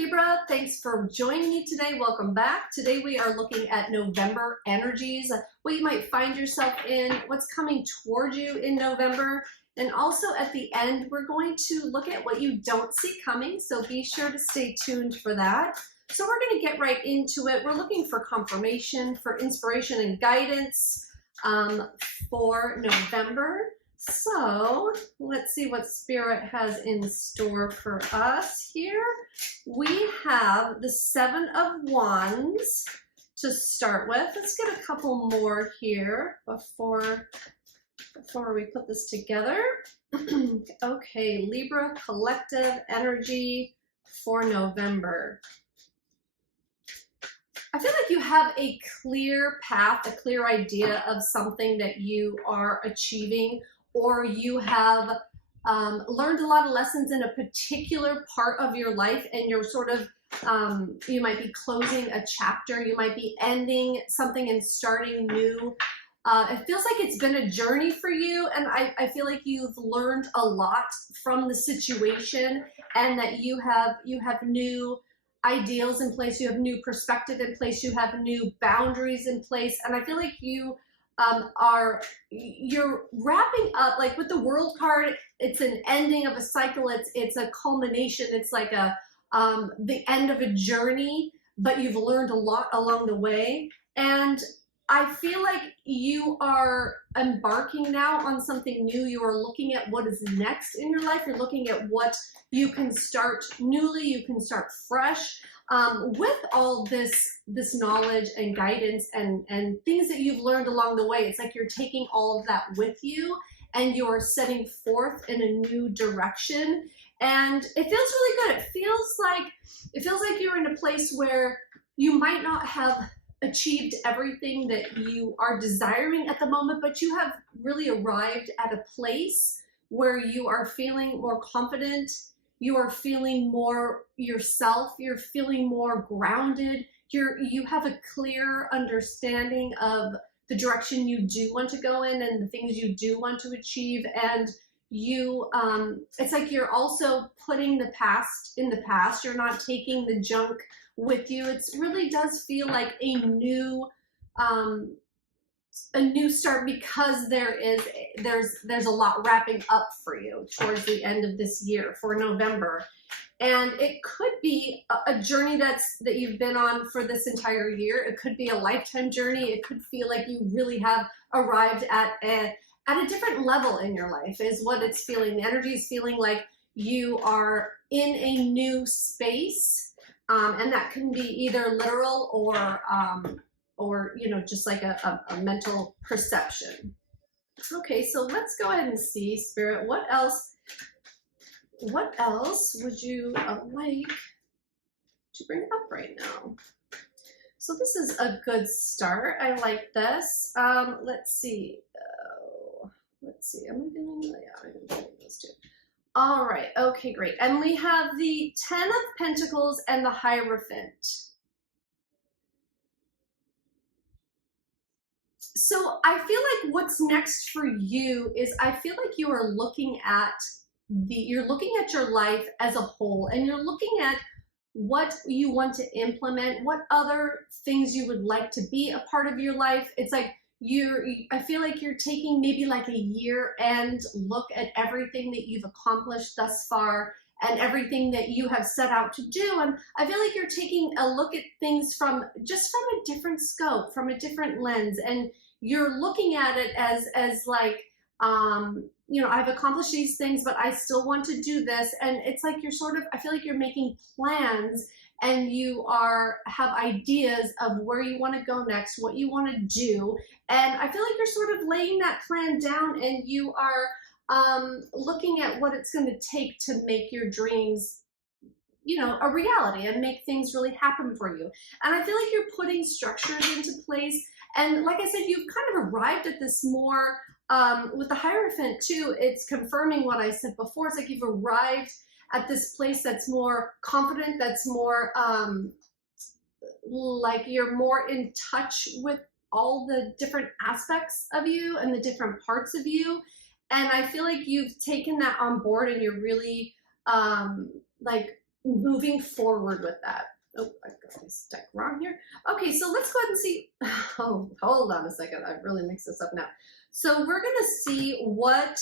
Libra, thanks for joining me today. Welcome back. Today we are looking at November energies, what you might find yourself in, what's coming toward you in November. And also at the end, we're going to look at what you don't see coming. So be sure to stay tuned for that. So we're going to get right into it. We're looking for confirmation, for inspiration and guidance for November. So let's see what Spirit has in store for us here. We have the Seven of Wands to start with. Let's get a couple more here before we put this together. Okay, Libra collective energy for November. I feel like you have a clear path, a clear idea of something that you are achieving, or you have learned a lot of lessons in a particular part of your life, and you're sort of, you might be closing a chapter, you might be ending something and starting new. It feels like it's been a journey for you, and I feel like you've learned a lot from the situation, and that you have new ideals in place, you have new perspective in place, you have new boundaries in place, and I feel like you're wrapping up, like with the World card. It's an ending of a cycle. It's a culmination. It's like the end of a journey, but you've learned a lot along the way. And I feel like you are embarking now on something new. You are looking at what is next in your life. You're looking at what you can start newly, you can start fresh. With all this knowledge and guidance and things that you've learned along the way, it's like you're taking all of that with you and you're setting forth in a new direction. And it feels really good. It feels like you're in a place where you might not have achieved everything that you are desiring at the moment, but you have really arrived at a place where you are feeling more confident. You are feeling more yourself, you're feeling more grounded, you have a clear understanding of the direction you do want to go in and the things you do want to achieve. And you, it's like you're also putting the past in the past. You're not taking the junk with you. It really does feel like a new start, because there's a lot wrapping up for you towards the end of this year for November. And it could be a journey that you've been on for this entire year. It could be a lifetime journey. It could feel like you really have arrived at a different level in your life, is what it's feeling. The energy is feeling like you are in a new space, and that can be either literal or just like a mental perception. Okay, so let's go ahead and see, Spirit, what else would you like to bring up right now? So this is a good start. I like this. Let's see. Am I doing? Yeah, I'm doing those two. All right. Okay, great. And we have the 10 of Pentacles and the Hierophant. So I feel like what's next for you is, I feel like you are looking at your life as a whole, and you're looking at what you want to implement, what other things you would like to be a part of your life. It's like I feel like you're taking maybe like a year-end look at everything that you've accomplished thus far and everything that you have set out to do. And I feel like you're taking a look at things from a different scope, from a different lens. And you're looking at it as like, I've accomplished these things, but I still want to do this. And it's like I feel like you're making plans, and you have ideas of where you want to go next, what you want to do. And I feel like you're sort of laying that plan down, and you are looking at what it's going to take to make your dreams, a reality, and make things really happen for you. And I feel like you're putting structures into place. And like I said, you've kind of arrived at this more, with the Hierophant too, it's confirming what I said before. It's like you've arrived at this place that's more confident, that's more, like you're more in touch with all the different aspects of you and the different parts of you. And I feel like you've taken that on board, and you're really like moving forward with that. Oh, I got this deck wrong here. Okay, so let's go ahead and see. Oh, hold on a second. I've really mixed this up now. So we're gonna see what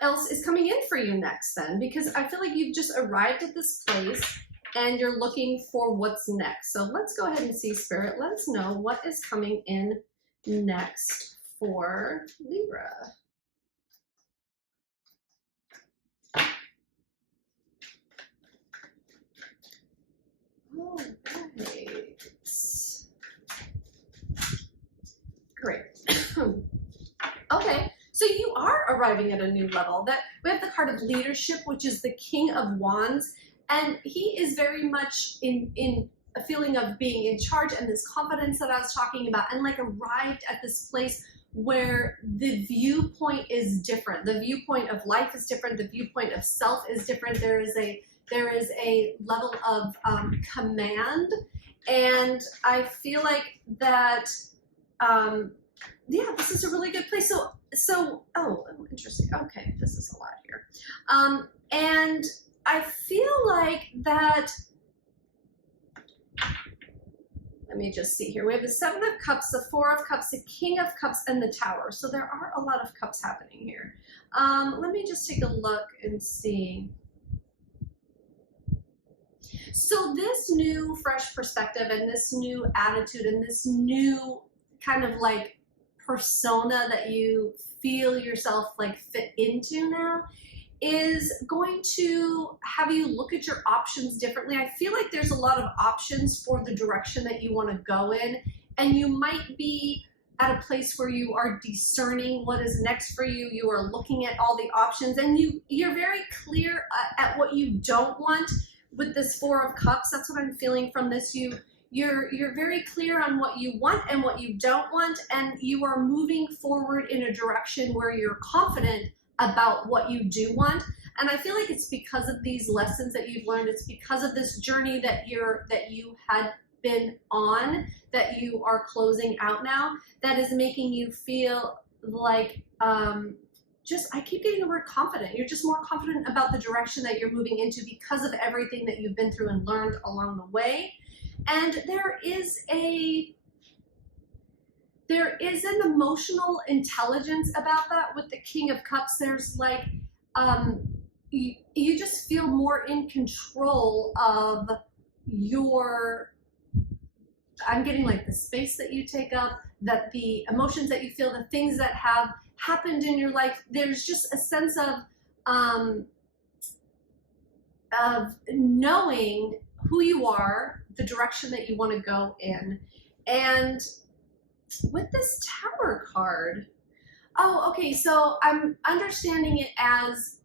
else is coming in for you next then, because I feel like you've just arrived at this place and you're looking for what's next. So let's go ahead and see, Spirit. Let us know what is coming in next for Libra. All right. Great. Okay, so you are arriving at a new level. That we have the card of leadership, which is the King of Wands, and he is very much in a feeling of being in charge and this confidence that I was talking about, and like arrived at this place where the viewpoint is different. The viewpoint of life is different. The viewpoint of self is different. There is a level of command, and I feel like that. Yeah, this is a really good place. Oh, interesting. Okay, this is a lot here. And I feel like that, let me just see here. We have the Seven of Cups, the Four of Cups, the King of Cups, and the Tower. So there are a lot of cups happening here. Let me just take a look and see. So this new fresh perspective and this new attitude and this new kind of like persona that you feel yourself like fit into now is going to have you look at your options differently. I feel like there's a lot of options for the direction that you want to go in, and you might be at a place where you are discerning what is next for you. You are looking at all the options, and you're very clear at what you don't want with this Four of Cups. That's what I'm feeling from this. You're very clear on what you want and what you don't want, and you are moving forward in a direction where you're confident about what you do want. And I feel like it's because of these lessons that you've learned. It's because of this journey that you had been on, that you are closing out now, that is making you feel like I keep getting the word confident. You're just more confident about the direction that you're moving into because of everything that you've been through and learned along the way. And there is an emotional intelligence about that with the King of Cups. There's like, you just feel more in control of I'm getting like the space that you take up, that the emotions that you feel, the things that have happened in your life. There's just a sense of knowing who you are, the direction that you want to go in. And with this Tower card, oh, okay, so I'm understanding it as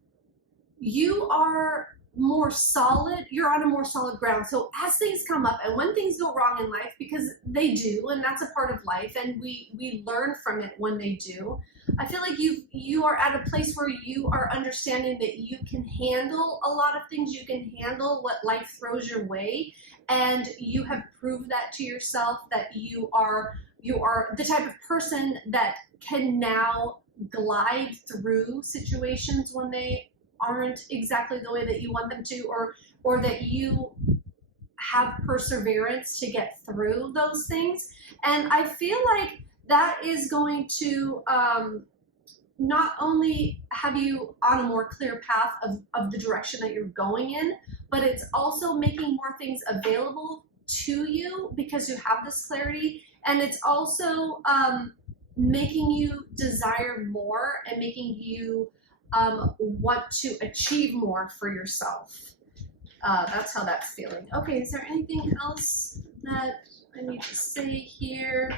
you are more solid, you're on a more solid ground. So as things come up and when things go wrong in life, because they do, and that's a part of life, and we learn from it when they do, I feel like you are at a place where you are understanding that you can handle a lot of things. You can handle what life throws your way, and you have proved that to yourself, that you are the type of person that can now glide through situations when they aren't exactly the way that you want them to, or that you have perseverance to get through those things. And I feel like that is going to not only have you on a more clear path of the direction that you're going in, but it's also making more things available to you because you have this clarity. And it's also making you desire more and making you want to achieve more for yourself. That's how that's feeling. Okay, is there anything else that I need to say here?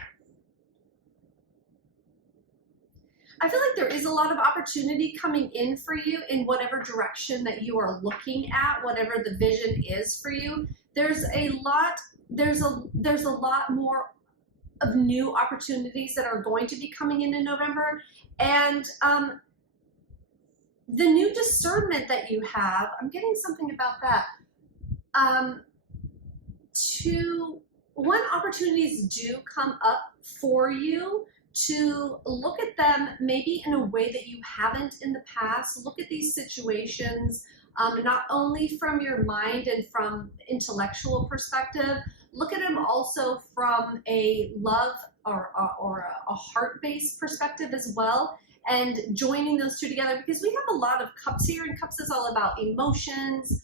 I feel like there is a lot of opportunity coming in for you in whatever direction that you are looking at, whatever the vision is for you. There's a lot more of new opportunities that are going to be coming in November, and the new discernment that you have, I'm getting something about that. When opportunities do come up for you, to look at them maybe in a way that you haven't in the past. Look at these situations not only from your mind and from intellectual perspective, look at them also from a love or a heart-based perspective as well, and joining those two together, because we have a lot of cups here, and cups is all about emotions,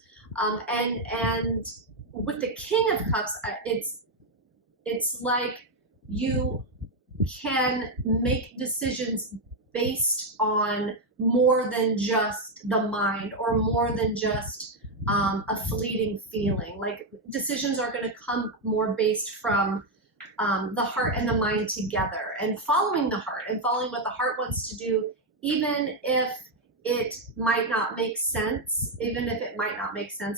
and with the King of Cups, it's like you can make decisions based on more than just the mind, or more than just a fleeting feeling. Like, decisions are going to come more based from the heart and the mind together, and following the heart and following what the heart wants to do, even if it might not make sense,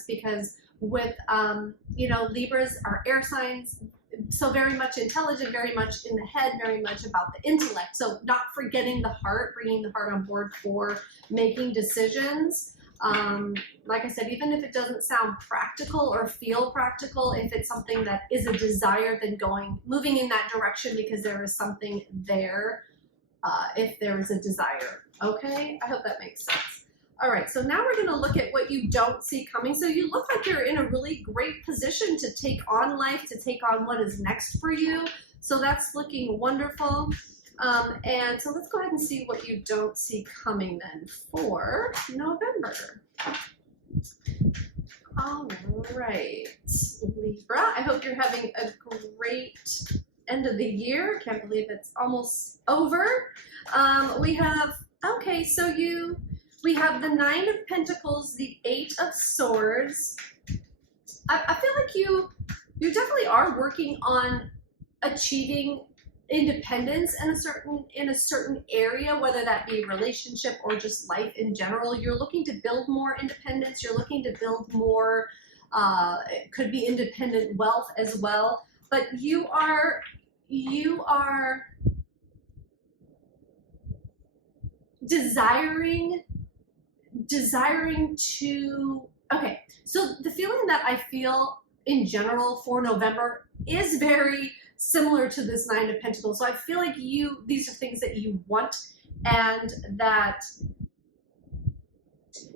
because with, Libras are air signs, so very much intelligent, very much in the head, very much about the intellect. So not forgetting the heart, bringing the heart on board for making decisions. Like I said, even if it doesn't sound practical or feel practical, if it's something that is a desire, then moving in that direction, because there is something there, if there is a desire. Okay, I hope that makes sense. All right, so now we're going to look at what you don't see coming. So you look like you're in a really great position to take on life, to take on what is next for you. So that's looking wonderful. And so let's go ahead and see what you don't see coming then for November. All right, Libra, I hope you're having a great end of the year. Can't believe it's almost over. We have the Nine of Pentacles, the Eight of Swords. I feel like you definitely are working on achieving independence in a certain area, whether that be relationship or just life in general. You're looking to build more independence. You're looking to build more, it could be independent wealth as well. But you are desiring to, okay, so the feeling that I feel in general for November is very similar to this Nine of Pentacles. So I feel like these are things that you want, and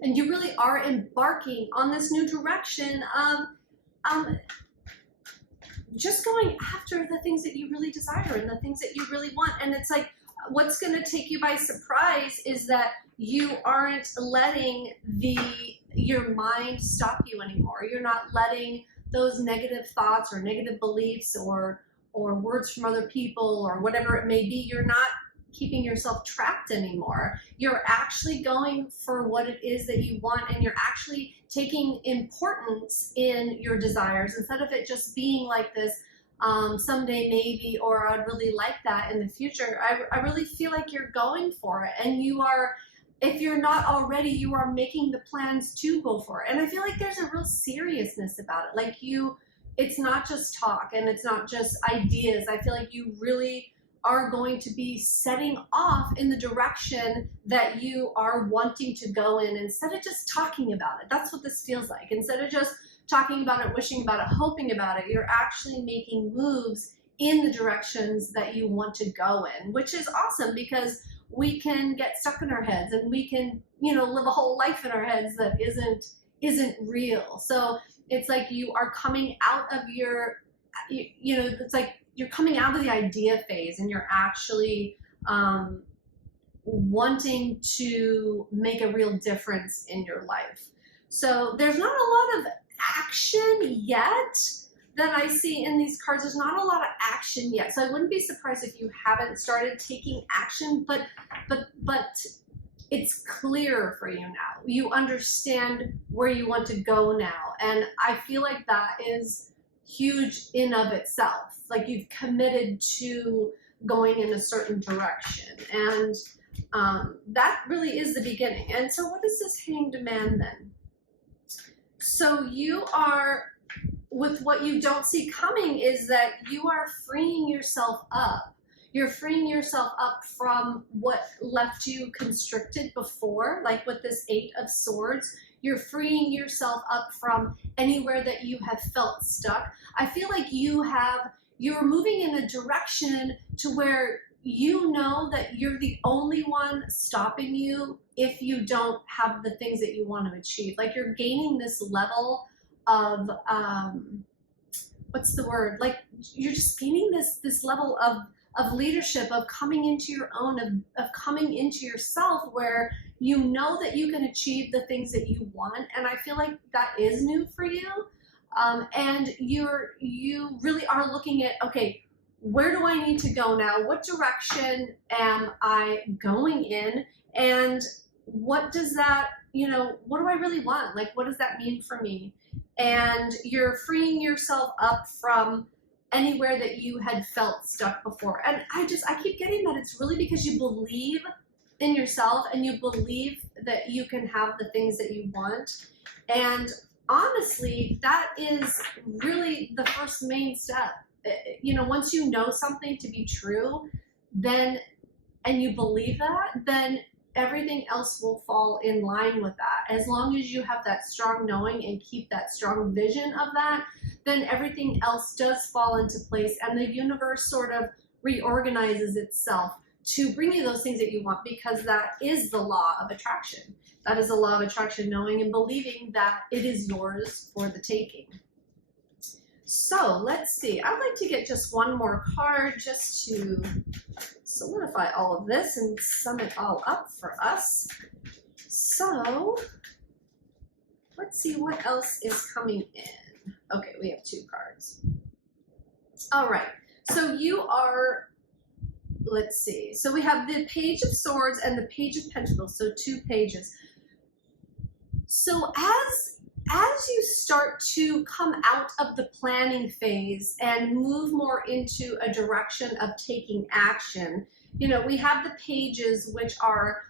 you really are embarking on this new direction of just going after the things that you really desire and the things that you really want. And it's like, what's going to take you by surprise is that you aren't letting your mind stop you anymore. You're not letting those negative thoughts or negative beliefs or words from other people or whatever it may be. You're not keeping yourself trapped anymore. You're actually going for what it is that you want, and you're actually taking importance in your desires, instead of it just being like this, someday maybe, or I'd really like that in the future. I really feel like you're going for it, and you are, if you're not already, you are making the plans to go for it. And I feel like there's a real seriousness about it. Like it's not just talk, and it's not just ideas. I feel like you really are going to be setting off in the direction that you are wanting to go in, instead of just talking about it. That's what this feels like. Instead of just talking about it, wishing about it, hoping about it, you're actually making moves in the directions that you want to go in, which is awesome, because we can get stuck in our heads, and we can, live a whole life in our heads that isn't real. So it's like you are coming out of it's like you're coming out of the idea phase, and you're actually wanting to make a real difference in your life. So there's not a lot of action yet that I see in these cards. There's not a lot of action yet. So I wouldn't be surprised if you haven't started taking action, but it's clear for you now. You understand where you want to go now. And I feel like that is huge in of itself. Like, you've committed to going in a certain direction. And that really is the beginning. And so what is this Hanged Man then? So you are, with what you don't see coming, is that you are freeing yourself up. You're freeing yourself up from what left you constricted before, like with this Eight of Swords. You're freeing yourself up from anywhere that you have felt stuck. I feel like you're moving in a direction to where you know that you're the only one stopping you if you don't have the things that you want to achieve. Like you're gaining this level of, what's the word? Like you're just gaining this level of leadership, of coming into your own, of coming into yourself, where you know that you can achieve the things that you want. And I feel like that is new for you. And you really are looking at, okay, where do I need to go now? What direction am I going in? And what does that, what do I really want? Like, what does that mean for me? And you're freeing yourself up from anywhere that you had felt stuck before. And I keep getting that it's really because you believe in yourself and you believe that you can have the things that you want. And honestly, that is really the first main step. Once you know something to be true, then, and you believe that, then everything else will fall in line with that. As long as you have that strong knowing and keep that strong vision of that, then everything else does fall into place, and the universe sort of reorganizes itself to bring you those things that you want, because that is the law of attraction. That is the law of attraction, knowing and believing that it is yours for the taking. So let's see, I'd like to get just one more card just to solidify all of this and sum it all up for us. So let's see what else is coming in. Okay, we have 2 cards. All right, so you are, let's see, so we have the Page of Swords and the Page of Pentacles, so 2 pages. So as you start to come out of the planning phase and move more into a direction of taking action, we have the pages, which are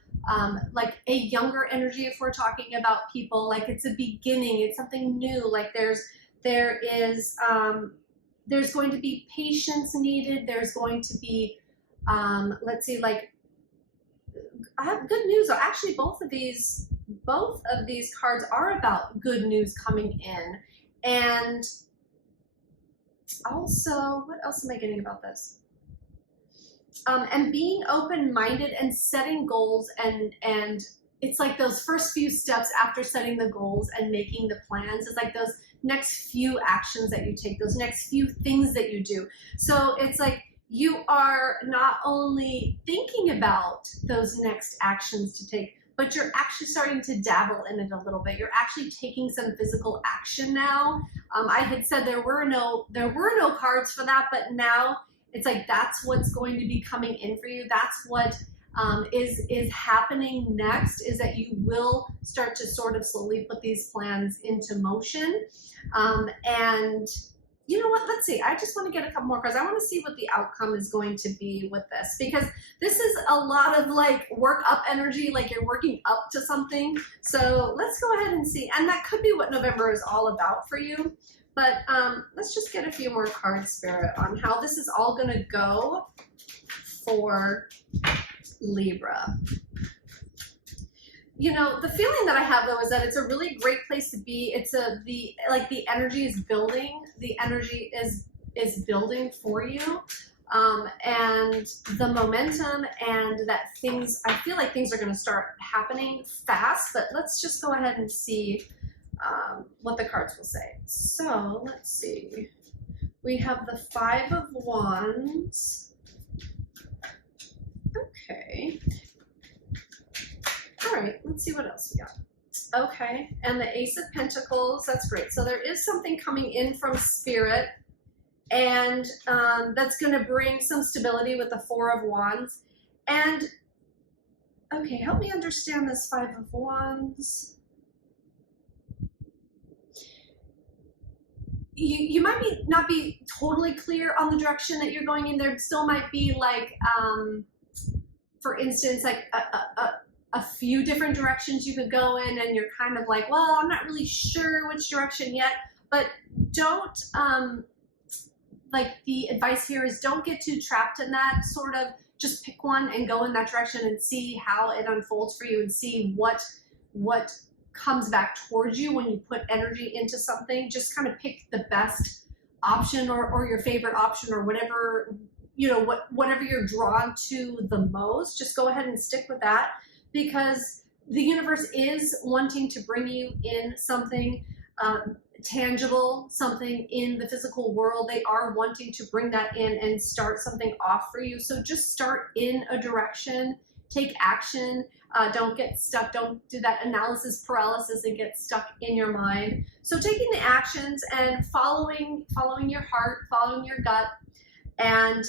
like a younger energy. If we're talking about people, like it's a beginning, it's something new. Like there's going to be patience needed. There's going to be, let's see, like I have good news. Actually, both of these cards are about good news coming in. And also, what else am I getting about this? And being open-minded and setting goals, and it's like those first few steps after setting the goals and making the plans. It's like those next few actions that you take, those next few things that you do. So it's like you are not only thinking about those next actions to take, but you're actually starting to dabble in it a little bit. You're actually taking some physical action now. I had said there were no cards for that, but now it's like that's what's going to be coming in for you. That's what is happening next, is that you will start to sort of slowly put these plans into motion. And you know what, let's see, I just want to get a couple more cards. I want to see what the outcome is going to be with this, because this is a lot of like work up energy, like you're working up to something. So let's go ahead and see, and that could be what November is all about for you. But let's just get a few more cards, Spirit, on how this is all going to go for Libra. The feeling that I have, though, is that it's a really great place to be. It's the energy is building. The energy is building for you. And the momentum, and that I feel like things are going to start happening fast. But let's just go ahead and see what the cards will say. So let's see. We have the 5 of Wands. Okay. All right, let's see what else we got. Okay, and the Ace of Pentacles, that's great. So there is something coming in from Spirit, and that's going to bring some stability with the 4 of Wands. And, okay, help me understand this 5 of Wands. You might not be totally clear on the direction that you're going in. There still might be like, for instance, like a few different directions you could go in, and you're kind of like, well, I'm not really sure which direction yet. But don't, like the advice here is don't get too trapped in that. Sort of just pick one and go in that direction and see how it unfolds for you, and see what comes back towards you when you put energy into something. Just kind of pick the best option, or your favorite option, or whatever you know, whatever you're drawn to the most, just go ahead and stick with that, because the universe is wanting to bring you in something tangible, something in the physical world. They are wanting to bring that in and start something off for you. So just start in a direction, take action. Don't get stuck. Don't do that analysis paralysis and get stuck in your mind. So taking the actions and following your heart, following your gut, and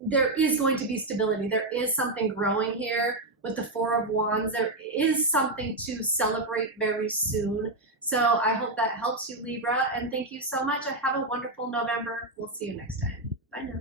there is going to be stability. There is something growing here with the Four of Wands. There is something to celebrate very soon. So I hope that helps you, Libra, and thank you so much. Have a wonderful November. We'll see you next time. Bye now.